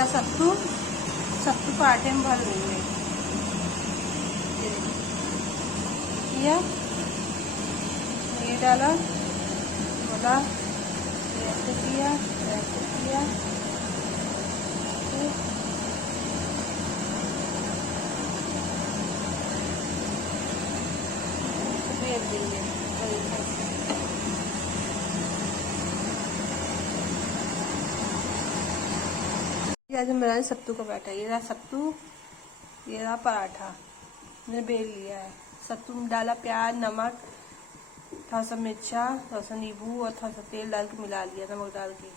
मेरा सत्तू पराठे में भर देंगे। किया, ये डाला, बोला, ऐसे किया, ऐसे किया, फेर देंगे। आज मेरा सत्तू का पराठा, ये रहा सत्तू, ये रहा पराठा मैंने बेल लिया है। सत्तू में डाला प्याज, नमक, थोड़ा सा मिर्चा, थोड़ा सा नींबू और थोड़ा सा तेल डाल के मिला लिया, नमक डाल के।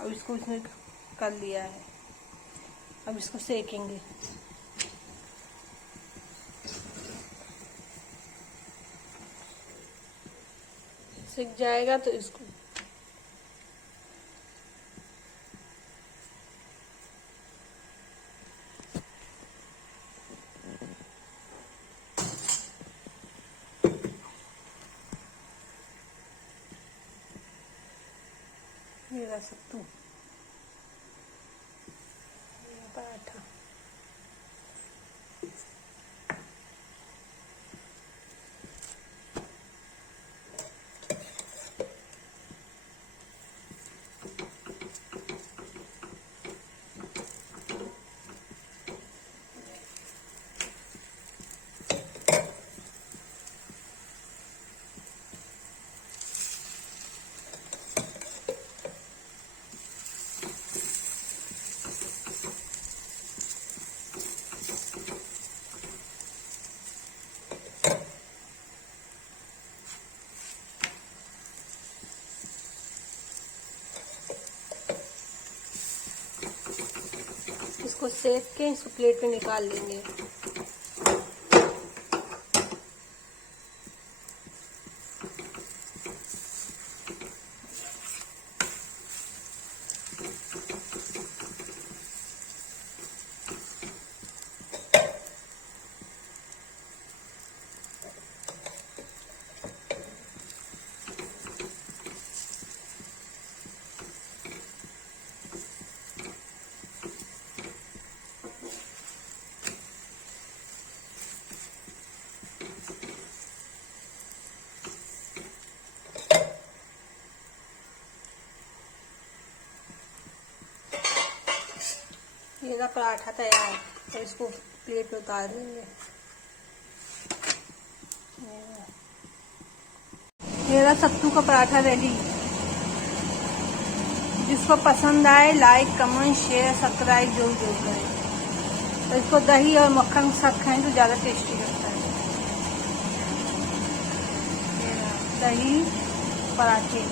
अब इसको इसमें कर लिया है। अब इसको सेकेंगे। सिक जाएगा तो इसको मेरा सत्तू, मेरा पराठा। इसको सेक के इसको प्लेट में निकाल लेंगे। ये ना पराठा तैयार है, तो इसको प्लेट में उतार देंगे। मेरा सत्तू का पराठा रेडी। जिसको पसंद आए लाइक, कमेंट, शेयर, सब्सक्राइब जरूर करें। तो इसको दही और मक्खन के साथ खाएं तो ज़्यादा टेस्टी लगता है। दही पराठे।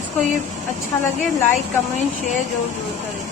इसको ये अच्छा लगे लाइक, कमेंट, शेयर जरूर करें।